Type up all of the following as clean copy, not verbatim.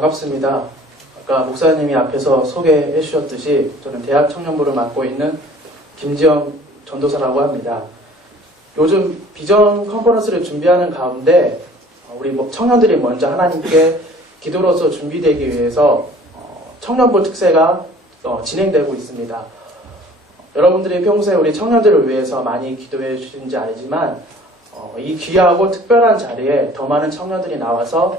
반갑습니다. 아까 목사님이 앞에서 소개해 주셨듯이 저는 대학 청년부를 맡고 있는 김지영 전도사라고 합니다. 요즘 비전 컨퍼런스를 준비하는 가운데 우리 청년들이 먼저 하나님께 기도로서 준비되기 위해서 청년부 특세가 진행되고 있습니다. 여러분들이 평소에 우리 청년들을 위해서 많이 기도해 주시는지 알지만 이 귀하고 특별한 자리에 더 많은 청년들이 나와서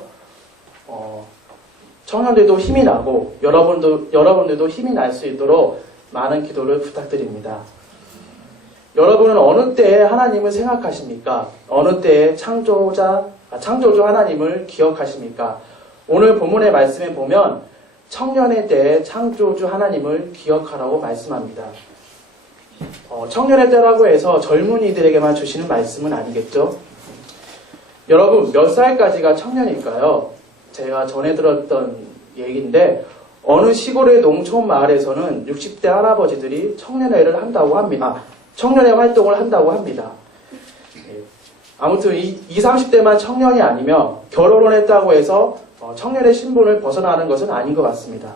청년들도 힘이 나고 여러분들도 힘이 날 수 있도록 많은 기도를 부탁드립니다. 여러분은 어느 때에 하나님을 생각하십니까? 어느 때에 창조주 하나님을 기억하십니까? 오늘 본문의 말씀에 보면 청년의 때에 창조주 하나님을 기억하라고 말씀합니다. 청년의 때라고 해서 젊은이들에게만 주시는 말씀은 아니겠죠? 여러분, 몇 살까지가 청년일까요? 제가 전에 들었던 얘기인데 어느 시골의 농촌 마을에서는 60대 할아버지들이 청년회를 한다고 합니다. 청년회 활동을 한다고 합니다. 아무튼 20, 30대만 청년이 아니며 결혼을 했다고 해서 청년의 신분을 벗어나는 것은 아닌 것 같습니다.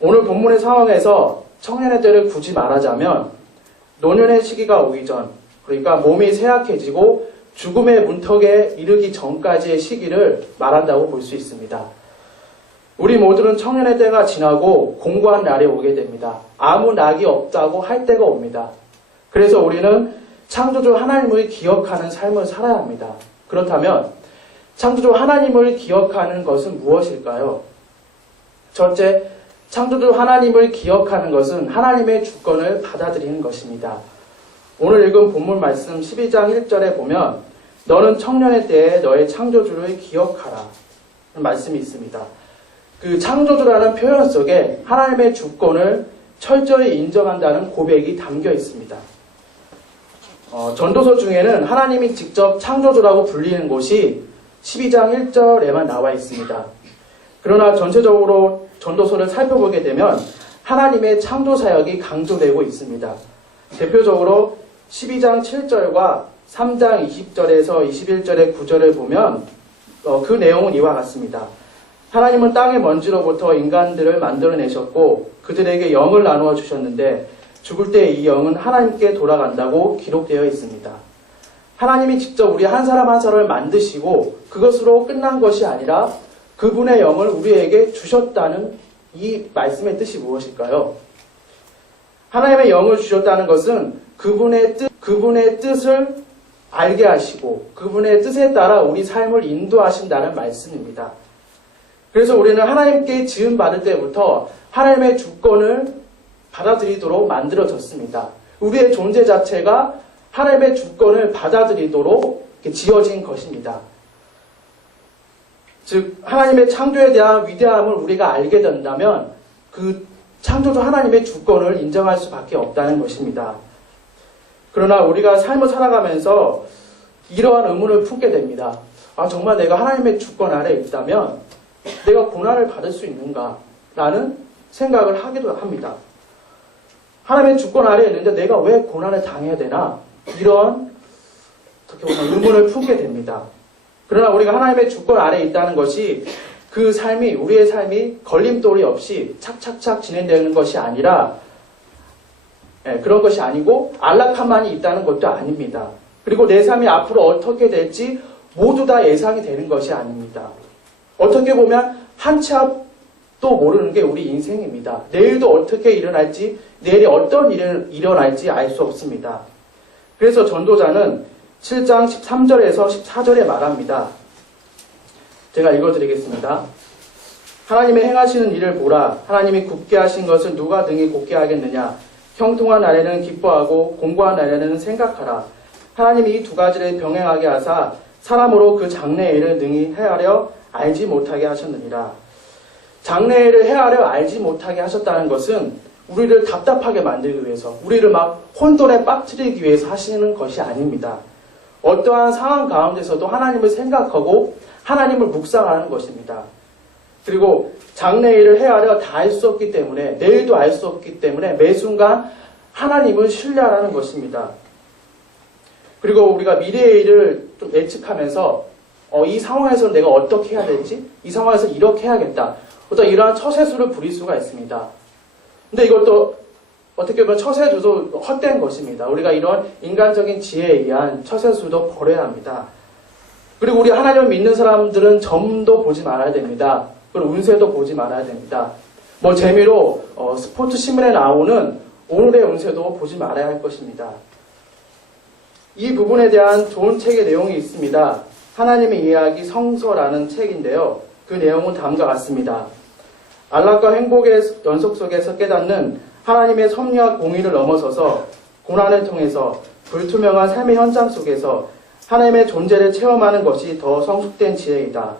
오늘 본문의 상황에서 청년의 때를 굳이 말하자면 노년의 시기가 오기 전, 그러니까 몸이 쇠약해지고 죽음의 문턱에 이르기 전까지의 시기를 말한다고 볼 수 있습니다. 우리 모두는 청년의 때가 지나고 공고한 날이 오게 됩니다. 아무 낙이 없다고 할 때가 옵니다. 그래서 우리는 창조주 하나님을 기억하는 삶을 살아야 합니다. 그렇다면 창조주 하나님을 기억하는 것은 무엇일까요? 첫째, 창조주 하나님을 기억하는 것은 하나님의 주권을 받아들이는 것입니다. 오늘 읽은 본문 말씀 12장 1절에 보면 너는 청년의 때에 너의 창조주를 기억하라 말씀이 있습니다. 그 창조주라는 표현 속에 하나님의 주권을 철저히 인정한다는 고백이 담겨 있습니다. 전도서 중에는 하나님이 직접 창조주라고 불리는 곳이 12장 1절에만 나와 있습니다. 그러나 전체적으로 전도서를 살펴보게 되면 하나님의 창조 사역이 강조되고 있습니다. 대표적으로 12장 7절과 3장 20절에서 21절의 9절을 보면 그 내용은 이와 같습니다. 하나님은 땅의 먼지로부터 인간들을 만들어내셨고 그들에게 영을 나누어 주셨는데 죽을 때 이 영은 하나님께 돌아간다고 기록되어 있습니다. 하나님이 직접 우리 한 사람 한 사람을 만드시고 그것으로 끝난 것이 아니라 그분의 영을 우리에게 주셨다는 이 말씀의 뜻이 무엇일까요? 하나님의 영을 주셨다는 것은 그분의 뜻을 알게 하시고 그분의 뜻에 따라 우리 삶을 인도하신다는 말씀입니다. 그래서 우리는 하나님께 지음 받을 때부터 하나님의 주권을 받아들이도록 만들어졌습니다. 우리의 존재 자체가 하나님의 주권을 받아들이도록 지어진 것입니다. 즉 하나님의 창조에 대한 위대함을 우리가 알게 된다면 그 창조주 하나님의 주권을 인정할 수밖에 없다는 것입니다. 그러나 우리가 삶을 살아가면서 이러한 의문을 품게 됩니다. 정말 내가 하나님의 주권 아래에 있다면 내가 고난을 받을 수 있는가? 라는 생각을 하기도 합니다. 하나님의 주권 아래에 있는데 내가 왜 고난을 당해야 되나? 이런 어떻게 보면 의문을 품게 됩니다. 그러나 우리가 하나님의 주권 아래에 있다는 것이 그 삶이 우리의 삶이 걸림돌이 없이 착착착 진행되는 것이 아니라 그런 것이 아니고 안락함만이 있다는 것도 아닙니다. 그리고 내 삶이 앞으로 어떻게 될지 모두 다 예상이 되는 것이 아닙니다. 어떻게 보면 한 치 앞도 모르는 게 우리 인생입니다. 내일도 어떻게 일어날지 내일이 어떤 일이 일어날지 알 수 없습니다. 그래서 전도자는 7장 13절에서 14절에 말합니다. 제가 읽어드리겠습니다. 하나님의 행하시는 일을 보라. 하나님이 굳게 하신 것을 누가 등이 곧게 하겠느냐. 형통한 날에는 기뻐하고 공고한 날에는 생각하라. 하나님이 이 두 가지를 병행하게 하사 사람으로 그 장래일을 능히 헤아려 알지 못하게 하셨느니라. 장래일을 헤아려 알지 못하게 하셨다는 것은 우리를 답답하게 만들기 위해서, 우리를 막 혼돈에 빠뜨리기 위해서 하시는 것이 아닙니다. 어떠한 상황 가운데서도 하나님을 생각하고 하나님을 묵상하는 것입니다. 그리고 장래일을 헤아려 다 알 수 없기 때문에, 내일도 알 수 없기 때문에 매 순간 하나님을 신뢰하라는 것입니다. 그리고 우리가 미래의 일을 좀 예측하면서 이 상황에서 내가 어떻게 해야 되지? 이 상황에서 이렇게 해야겠다. 어떤 이러한 처세술을 부릴 수가 있습니다. 근데 이것도 어떻게 보면 처세술도 헛된 것입니다. 우리가 이런 인간적인 지혜에 의한 처세술도 버려야 합니다. 그리고 우리 하나님을 믿는 사람들은 점도 보지 말아야 됩니다. 그리고 운세도 보지 말아야 됩니다. 뭐 재미로 스포츠 신문에 나오는 오늘의 운세도 보지 말아야 할 것입니다. 이 부분에 대한 좋은 책의 내용이 있습니다. 하나님의 이야기 성서라는 책인데요. 그 내용은 다음과 같습니다. 안락과 행복의 연속 속에서 깨닫는 하나님의 섭리와 공의를 넘어서서 고난을 통해서 불투명한 삶의 현장 속에서 하나님의 존재를 체험하는 것이 더 성숙된 지혜이다.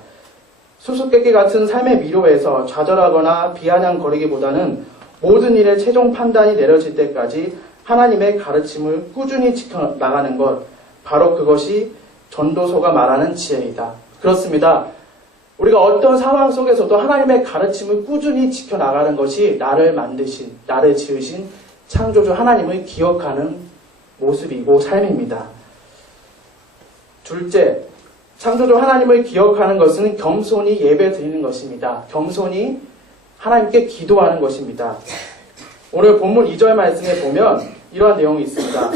수수께끼 같은 삶의 미로에서 좌절하거나 비아냥거리기보다는 모든 일의 최종 판단이 내려질 때까지 하나님의 가르침을 꾸준히 지켜나가는 것, 바로 그것이 전도서가 말하는 지혜이다. 그렇습니다. 우리가 어떤 상황 속에서도 하나님의 가르침을 꾸준히 지켜나가는 것이 나를 만드신, 나를 지으신 창조주 하나님을 기억하는 모습이고 삶입니다. 둘째, 창조주 하나님을 기억하는 것은 겸손히 예배 드리는 것입니다. 겸손히 하나님께 기도하는 것입니다. 오늘 본문 2절 말씀에 보면 이러한 내용이 있습니다.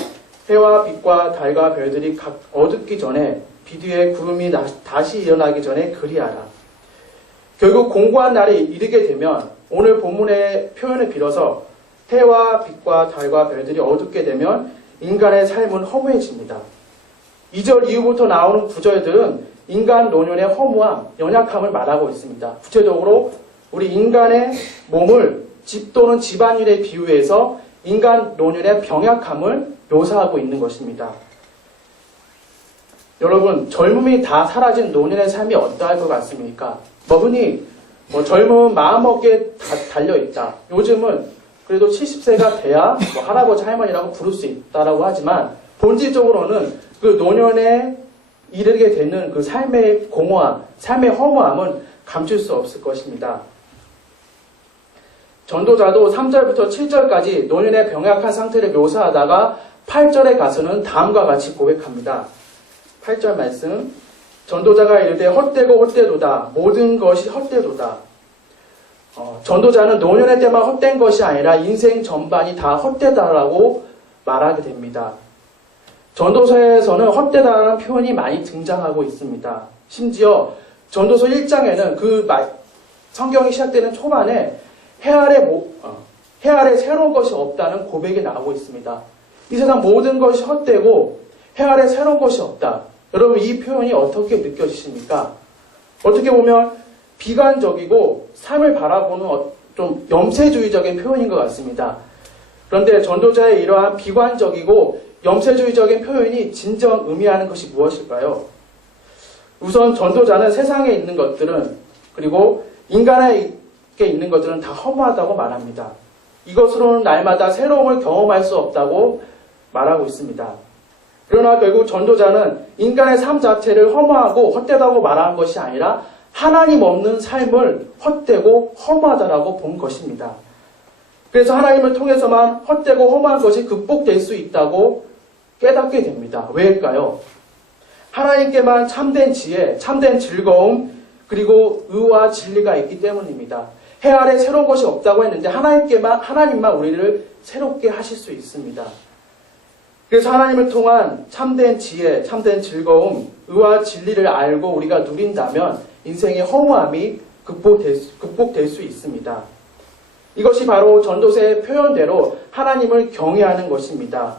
해와 빛과 달과 별들이 각 어둡기 전에 비뒤에 구름이 다시 일어나기 전에 그리하라. 결국 공고한 날이 이르게 되면 오늘 본문의 표현을 빌어서 해와 빛과 달과 별들이 어둡게 되면 인간의 삶은 허무해집니다. 2절 이후부터 나오는 구절들은 인간 노년의 허무함, 연약함을 말하고 있습니다. 구체적으로 우리 인간의 몸을 집 또는 집안일에 비유해서 인간 노년의 병약함을 묘사하고 있는 것입니다. 여러분, 젊음이 다 사라진 노년의 삶이 어떠할 것 같습니까? 흔히 젊음은 마음먹기에 달려있다. 요즘은 그래도 70세가 돼야 할아버지 할머니라고 부를 수 있다라고 하지만 본질적으로는 그 노년에 이르게 되는 그 삶의 공허함, 삶의 허무함은 감출 수 없을 것입니다. 전도자도 3절부터 7절까지 노년의 병약한 상태를 묘사하다가 8절에 가서는 다음과 같이 고백합니다. 8절 말씀, 전도자가 이르되 헛되고 헛되도다. 모든 것이 헛되도다. 전도자는 노년의 때만 헛된 것이 아니라 인생 전반이 다 헛되다라고 말하게 됩니다. 전도서에서는 헛되다라는 표현이 많이 등장하고 있습니다. 심지어 전도서 1장에는 성경이 시작되는 초반에 해 아래 새로운 것이 없다는 고백이 나오고 있습니다. 이 세상 모든 것이 헛되고 해 아래 새로운 것이 없다. 여러분, 이 표현이 어떻게 느껴지십니까? 어떻게 보면 비관적이고 삶을 바라보는 좀 염세주의적인 표현인 것 같습니다. 그런데 전도자의 이러한 비관적이고 염세주의적인 표현이 진정 의미하는 것이 무엇일까요? 우선 전도자는 세상에 있는 것들은, 그리고 인간에게 있는 것들은 다 허무하다고 말합니다. 이것으로는 날마다 새로움을 경험할 수 없다고 말하고 있습니다. 그러나 결국 전도자는 인간의 삶 자체를 허무하고 헛되다고 말하는 것이 아니라 하나님 없는 삶을 헛되고 허무하다라고 본 것입니다. 그래서 하나님을 통해서만 헛되고 허무한 것이 극복될 수 있다고 깨닫게 됩니다. 왜일까요? 하나님께만 참된 지혜, 참된 즐거움, 그리고 의와 진리가 있기 때문입니다. 해 아래 새로운 것이 없다고 했는데 하나님만 우리를 새롭게 하실 수 있습니다. 그래서 하나님을 통한 참된 지혜, 참된 즐거움, 의와 진리를 알고 우리가 누린다면 인생의 허무함이 극복될 수 있습니다. 이것이 바로 전도서의 표현대로 하나님을 경외하는 것입니다.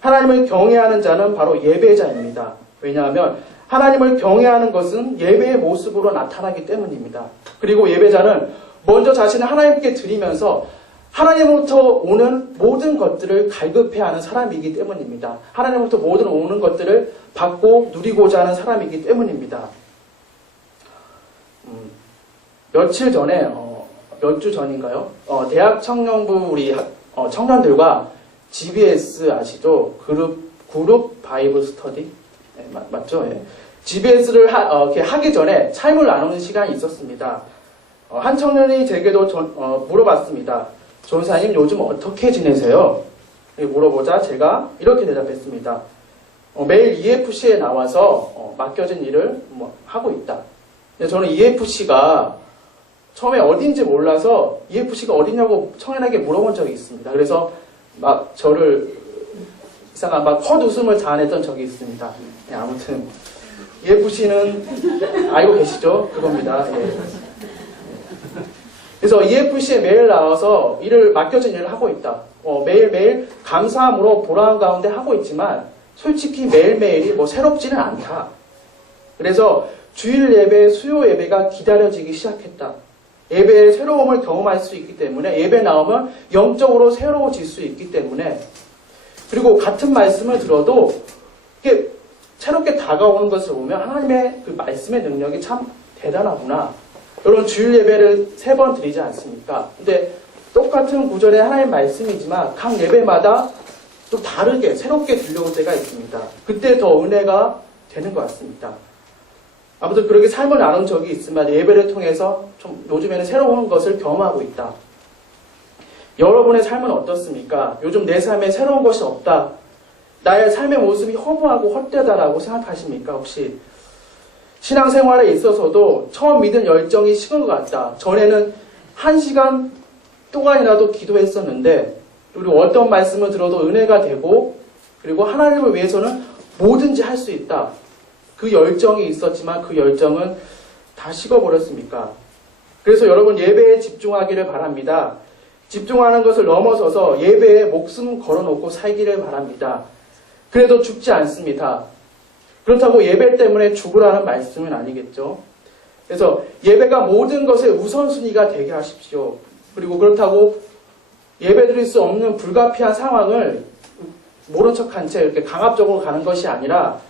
하나님을 경외하는 자는 바로 예배자입니다. 왜냐하면 하나님을 경외하는 것은 예배의 모습으로 나타나기 때문입니다. 그리고 예배자는 먼저 자신을 하나님께 드리면서 하나님으로부터 오는 모든 것들을 갈급해야 하는 사람이기 때문입니다. 하나님으로부터 모든 오는 것들을 받고 누리고자 하는 사람이기 때문입니다. 며칠 전에 몇 주 전인가요? 대학 청년부 우리 청년들과 GBS 아시죠? 그룹 바이블 스터디? 네, 맞죠? 예. GBS를 하기 전에 삶을 나누는 시간이 있었습니다. 한 청년이 제게도 물어봤습니다. 전사님 요즘 어떻게 지내세요? 물어보자 제가 이렇게 대답했습니다. 매일 EFC에 나와서 맡겨진 일을 하고 있다. 근데 저는 EFC가 처음에 어딘지 몰라서 EFC가 어디냐고 청년에게 물어본 적이 있습니다. 그래서 막 저를 이상한 막 헛웃음을 자아냈던 적이 있습니다. 네, 아무튼 EFC는 알고 계시죠? 그겁니다. 예. 그래서 EFC에 매일 나와서 맡겨진 일을 하고 있다. 매일매일 감사함으로 보람 가운데 하고 있지만 솔직히 매일매일이 새롭지는 않다. 그래서 주일 예배, 수요 예배가 기다려지기 시작했다. 예배의 새로움을 경험할 수 있기 때문에 예배 나오면 영적으로 새로워질 수 있기 때문에 그리고 같은 말씀을 들어도 이게 새롭게 다가오는 것을 보면 하나님의 그 말씀의 능력이 참 대단하구나. 여러분 주일 예배를 3번 드리지 않습니까? 근데 똑같은 구절의 하나님의 말씀이지만 각 예배마다 또 다르게 새롭게 들려올 때가 있습니다. 그때 더 은혜가 되는 것 같습니다. 아무튼 그렇게 삶을 나눈 적이 있지만 예배를 통해서 좀 요즘에는 새로운 것을 경험하고 있다. 여러분의 삶은 어떻습니까? 요즘 내 삶에 새로운 것이 없다. 나의 삶의 모습이 허무하고 헛되다라고 생각하십니까? 혹시 신앙생활에 있어서도 처음 믿은 열정이 식은 것 같다. 전에는 1시간 동안이라도 기도했었는데 그리고 어떤 말씀을 들어도 은혜가 되고 그리고 하나님을 위해서는 뭐든지 할 수 있다. 그 열정이 있었지만 그 열정은 다 식어버렸습니까? 그래서 여러분 예배에 집중하기를 바랍니다. 집중하는 것을 넘어서서 예배에 목숨 걸어놓고 살기를 바랍니다. 그래도 죽지 않습니다. 그렇다고 예배 때문에 죽으라는 말씀은 아니겠죠. 그래서 예배가 모든 것의 우선순위가 되게 하십시오. 그리고 그렇다고 예배드릴 수 없는 불가피한 상황을 모른 척한 채 이렇게 강압적으로 가는 것이 아니라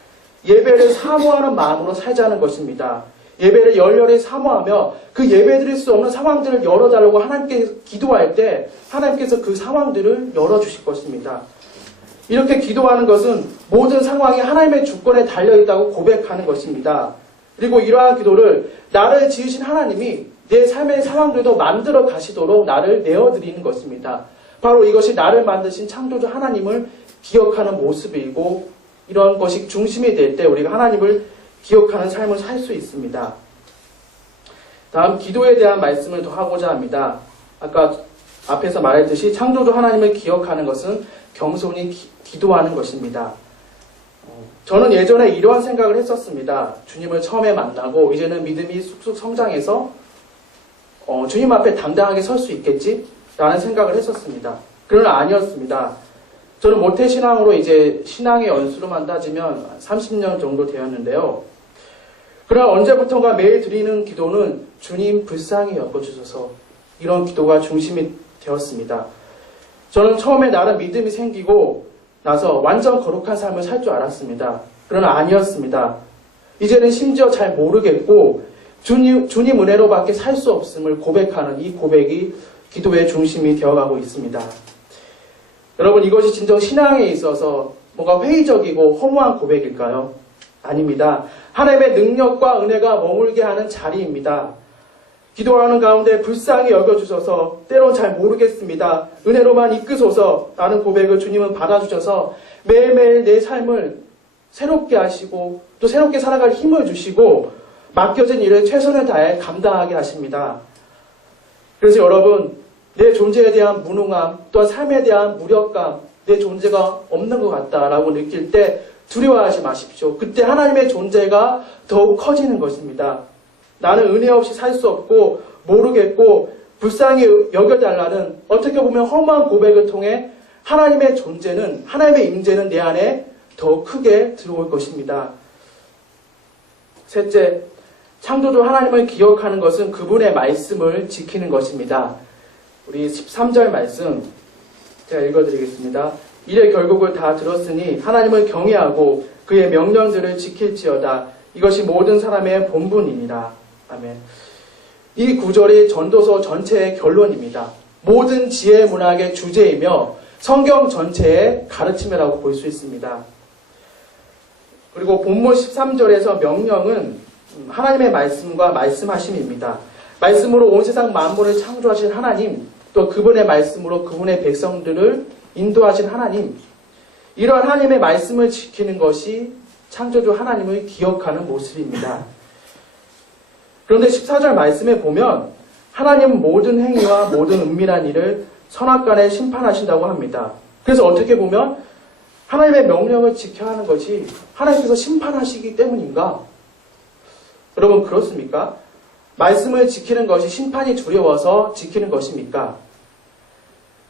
예배를 사모하는 마음으로 살자는 것입니다. 예배를 열렬히 사모하며 그 예배드릴 수 없는 상황들을 열어달라고 하나님께 기도할 때 하나님께서 그 상황들을 열어주실 것입니다. 이렇게 기도하는 것은 모든 상황이 하나님의 주권에 달려있다고 고백하는 것입니다. 그리고 이러한 기도를 나를 지으신 하나님이 내 삶의 상황들도 만들어 가시도록 나를 내어드리는 것입니다. 바로 이것이 나를 만드신 창조주 하나님을 기억하는 모습이고 이러한 것이 중심이 될 때 우리가 하나님을 기억하는 삶을 살 수 있습니다. 다음 기도에 대한 말씀을 더 하고자 합니다. 아까 앞에서 말했듯이 창조주 하나님을 기억하는 것은 겸손히 기도하는 것입니다. 저는 예전에 이러한 생각을 했었습니다. 주님을 처음에 만나고 이제는 믿음이 쑥쑥 성장해서 주님 앞에 당당하게 설 수 있겠지? 라는 생각을 했었습니다. 그러나 아니었습니다. 저는 모태신앙으로 이제 신앙의 연수로만 따지면 30년 정도 되었는데요. 그러나 언제부턴가 매일 드리는 기도는 주님 불쌍히 여겨주셔서 이런 기도가 중심이 되었습니다. 저는 처음에 나름 믿음이 생기고 나서 완전 거룩한 삶을 살 줄 알았습니다. 그러나 아니었습니다. 이제는 심지어 잘 모르겠고 주님 은혜로밖에 살 수 없음을 고백하는 이 고백이 기도의 중심이 되어가고 있습니다. 여러분 이것이 진정 신앙에 있어서 뭔가 회의적이고 허무한 고백일까요? 아닙니다. 하나님의 능력과 은혜가 머물게 하는 자리입니다. 기도하는 가운데 불쌍히 여겨주셔서 때론 잘 모르겠습니다. 은혜로만 이끄소서 라는 고백을 주님은 받아주셔서 매일매일 내 삶을 새롭게 하시고 또 새롭게 살아갈 힘을 주시고 맡겨진 일을 최선을 다해 감당하게 하십니다. 그래서 여러분 내 존재에 대한 무능함 또한 삶에 대한 무력감 내 존재가 없는 것 같다라고 느낄 때 두려워하지 마십시오. 그때 하나님의 존재가 더욱 커지는 것입니다. 나는 은혜 없이 살 수 없고 모르겠고 불쌍히 여겨달라는 어떻게 보면 허무한 고백을 통해 하나님의 존재는 하나님의 임재는 내 안에 더 크게 들어올 것입니다. 셋째, 창조주 하나님을 기억하는 것은 그분의 말씀을 지키는 것입니다. 우리 13절 말씀 제가 읽어드리겠습니다. 이래 결국을 다 들었으니 하나님을 경외하고 그의 명령들을 지킬지어다. 이것이 모든 사람의 본분이니라. 아멘. 이 구절이 전도서 전체의 결론입니다. 모든 지혜 문학의 주제이며 성경 전체의 가르침이라고 볼 수 있습니다. 그리고 본문 13절에서 명령은 하나님의 말씀과 말씀하심입니다. 말씀으로 온 세상 만물을 창조하신 하나님, 또 그분의 말씀으로 그분의 백성들을 인도하신 하나님, 이러한 하나님의 말씀을 지키는 것이 창조주 하나님을 기억하는 모습입니다. 그런데 14절 말씀에 보면 하나님은 모든 행위와 모든 은밀한 일을 선악간에 심판하신다고 합니다. 그래서 어떻게 보면 하나님의 명령을 지켜야 하는 것이 하나님께서 심판하시기 때문인가? 여러분 그렇습니까? 말씀을 지키는 것이 심판이 두려워서 지키는 것입니까?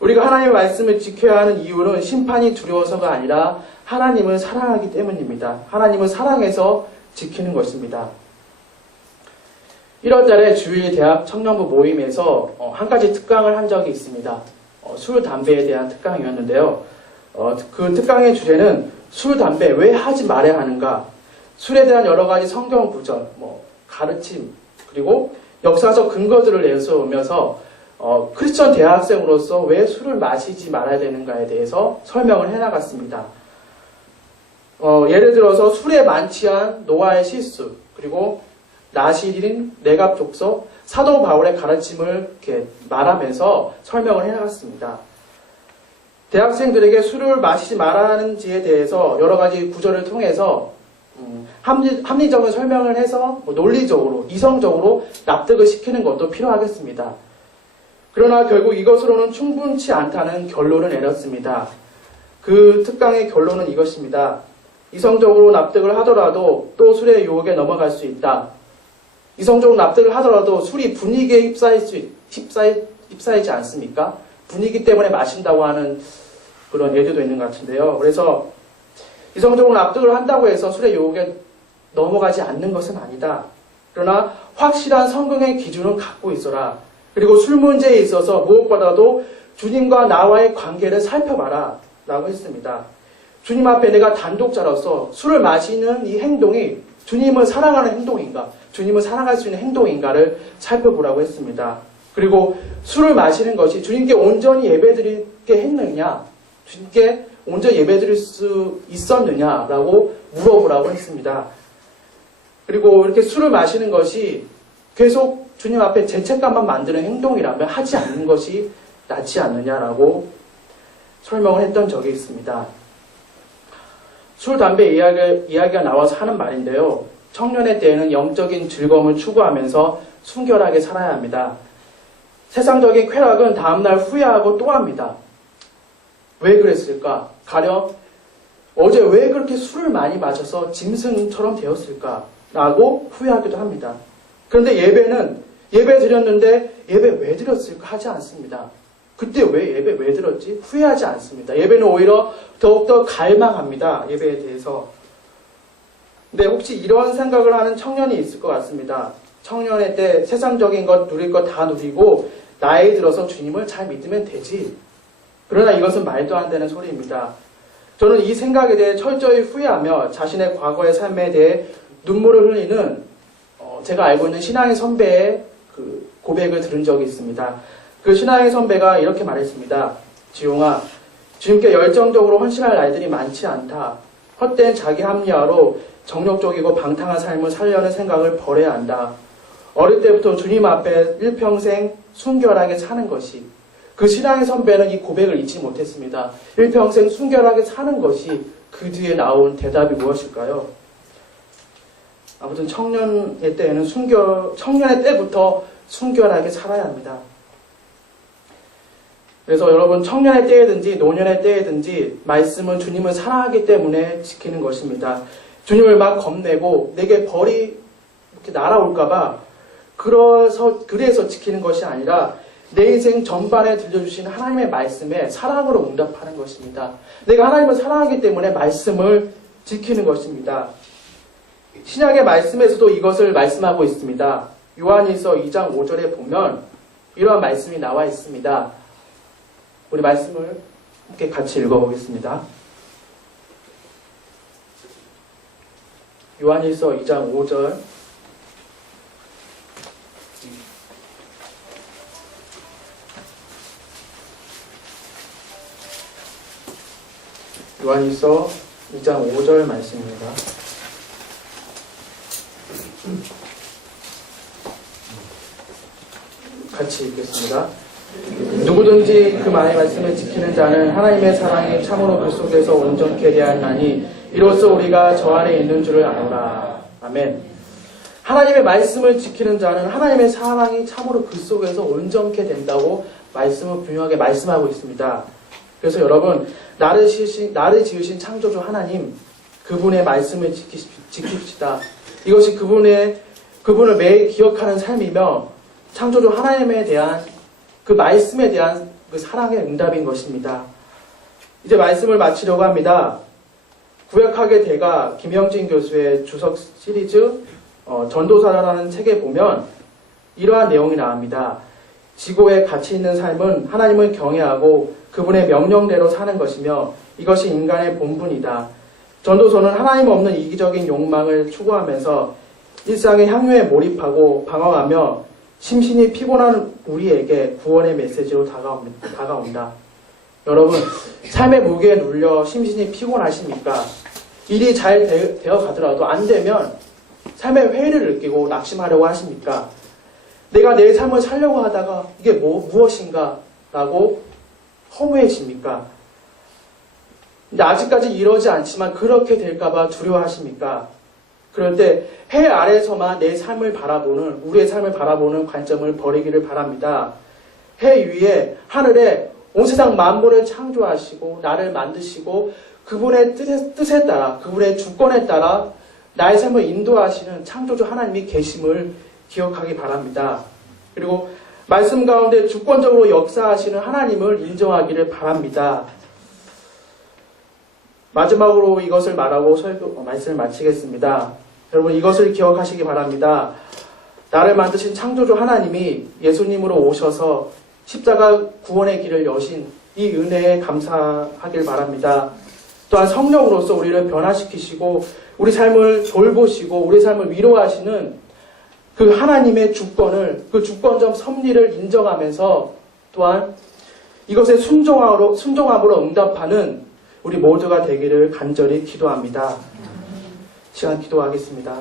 우리가 하나님의 말씀을 지켜야 하는 이유는 심판이 두려워서가 아니라 하나님을 사랑하기 때문입니다. 하나님을 사랑해서 지키는 것입니다. 1월달에 주일 대학 청년부 모임에서 한 가지 특강을 한 적이 있습니다. 술, 담배에 대한 특강이었는데요. 그 특강의 주제는 술, 담배 왜 하지 말아야 하는가? 술에 대한 여러 가지 성경 구절, 가르침, 그리고 역사적 근거들을 내세우면서 크리스천 대학생으로서 왜 술을 마시지 말아야 되는가에 대해서 설명을 해나갔습니다. 예를 들어서 술에 만취한 노아의 실수, 그리고 나실인 내갑 족속, 사도 바울의 가르침을 이렇게 말하면서 설명을 해나갔습니다. 대학생들에게 술을 마시지 말라는지에 대해서 여러 가지 구절을 통해서 합리적인 설명을 해서 논리적으로, 이성적으로 납득을 시키는 것도 필요하겠습니다. 그러나 결국 이것으로는 충분치 않다는 결론을 내렸습니다. 그 특강의 결론은 이것입니다. 이성적으로 납득을 하더라도 또 술의 유혹에 넘어갈 수 있다. 이성적으로 납득을 하더라도 술이 분위기에 휩싸이지 않습니까? 분위기 때문에 마신다고 하는 그런 예들도 있는 것 같은데요. 그래서 이성적으로 납득을 한다고 해서 술의 유혹에 넘어가지 않는 것은 아니다. 그러나 확실한 성경의 기준을 갖고 있어라. 그리고 술 문제에 있어서 무엇보다도 주님과 나와의 관계를 살펴봐라 라고 했습니다. 주님 앞에 내가 단독자로서 술을 마시는 이 행동이 주님을 사랑하는 행동인가, 주님을 사랑할 수 있는 행동인가를 살펴보라고 했습니다. 그리고 술을 마시는 것이 주님께 온전히 예배드리게 했느냐, 주님께 온전히 예배드릴 수 있었느냐라고 물어보라고 했습니다. 그리고 이렇게 술을 마시는 것이 계속 주님 앞에 죄책감만 만드는 행동이라면 하지 않는 것이 낫지 않느냐라고 설명을 했던 적이 있습니다. 술, 담배 이야기가 나와서 하는 말인데요. 청년의 때에는 영적인 즐거움을 추구하면서 순결하게 살아야 합니다. 세상적인 쾌락은 다음날 후회하고 또 합니다. 왜 그랬을까? 가령 어제 왜 그렇게 술을 많이 마셔서 짐승처럼 되었을까? 라고 후회하기도 합니다. 그런데 예배 드렸는데 예배 왜 드렸을까 하지 않습니다. 그때 예배 왜 드렸지? 후회하지 않습니다. 예배는 오히려 더욱더 갈망합니다. 예배에 대해서. 근데 혹시 이런 생각을 하는 청년이 있을 것 같습니다. 청년의 때 세상적인 것 누릴 것 다 누리고 나이 들어서 주님을 잘 믿으면 되지. 그러나 이것은 말도 안 되는 소리입니다. 저는 이 생각에 대해 철저히 후회하며 자신의 과거의 삶에 대해 눈물을 흘리는 제가 알고 있는 신앙의 선배의 그 고백을 들은 적이 있습니다. 그 신앙의 선배가 이렇게 말했습니다. 지용아, 주님께 열정적으로 헌신할 날들이 많지 않다. 헛된 자기 합리화로 정욕적이고 방탕한 삶을 살려는 생각을 버려야 한다. 어릴 때부터 주님 앞에 일평생 순결하게 사는 것이, 그 신앙의 선배는 이 고백을 잊지 못했습니다. 일평생 순결하게 사는 것이 그 뒤에 나온 대답이 무엇일까요? 아무튼 청년의 때에는 청년의 때부터 순결하게 살아야 합니다. 그래서 여러분, 청년의 때이든지 노년의 때이든지 말씀은 주님을 사랑하기 때문에 지키는 것입니다. 주님을 막 겁내고 내게 벌이 이렇게 날아올까봐 그래서 지키는 것이 아니라 내 인생 전반에 들려주신 하나님의 말씀에 사랑으로 응답하는 것입니다. 내가 하나님을 사랑하기 때문에 말씀을 지키는 것입니다. 신약의 말씀에서도 이것을 말씀하고 있습니다. 요한일서 2장 5절에 보면 이러한 말씀이 나와 있습니다. 우리 말씀을 함께 같이 읽어보겠습니다. 요한일서 2장 5절. 요한일서 2장 5절 말씀입니다. 같이 읽겠습니다. 누구든지 그 말씀을 지키는 자는 하나님의 사랑이 참으로 그 속에서 온전케 되었나니 이로써 우리가 저 안에 있는 줄을 아노라. 아멘. 하나님의 말씀을 지키는 자는 하나님의 사랑이 참으로 그 속에서 온전케 된다고 말씀을 분명하게 말씀하고 있습니다. 그래서 여러분, 나를 지으신 창조주 하나님, 그분의 말씀을 지킵시다. 이것이 그분을 매일 기억하는 삶이며 창조주 하나님에 대한 그 말씀에 대한 그 사랑의 응답인 것입니다. 이제 말씀을 마치려고 합니다. 구약학의 대가 김영진 교수의 주석 시리즈 전도사라는 책에 보면 이러한 내용이 나옵니다. 지고에 가치 있는 삶은 하나님을 경외하고 그분의 명령대로 사는 것이며 이것이 인간의 본분이다. 전도서는 하나님 없는 이기적인 욕망을 추구하면서 일상의 향유에 몰입하고 방황하며 심신이 피곤한 우리에게 구원의 메시지로 다가온다. 여러분, 삶의 무게에 눌려 심신이 피곤하십니까? 일이 잘 되어 가더라도 안 되면 삶의 회의를 느끼고 낙심하려고 하십니까? 내가 내 삶을 살려고 하다가 이게 무엇인가? 라고 허무해집니까? 근데 아직까지 이러지 않지만 그렇게 될까봐 두려워하십니까? 그럴 때 해 아래서만 내 삶을 바라보는, 우리의 삶을 바라보는 관점을 버리기를 바랍니다. 해 위에, 하늘에 온 세상 만물을 창조하시고 나를 만드시고 그분의 뜻에 따라, 그분의 주권에 따라 나의 삶을 인도하시는 창조주 하나님이 계심을 기억하기 바랍니다. 그리고 말씀 가운데 주권적으로 역사하시는 하나님을 인정하기를 바랍니다. 마지막으로 이것을 말하고 말씀을 마치겠습니다. 여러분, 이것을 기억하시기 바랍니다. 나를 만드신 창조주 하나님이 예수님으로 오셔서 십자가 구원의 길을 여신 이 은혜에 감사하길 바랍니다. 또한 성령으로서 우리를 변화시키시고 우리 삶을 돌보시고 우리 삶을 위로하시는 그 하나님의 주권을, 그 주권적 섭리를 인정하면서 또한 이것에 순종함으로 응답하는 우리 모두가 되기를 간절히 기도합니다. 시간 기도하겠습니다.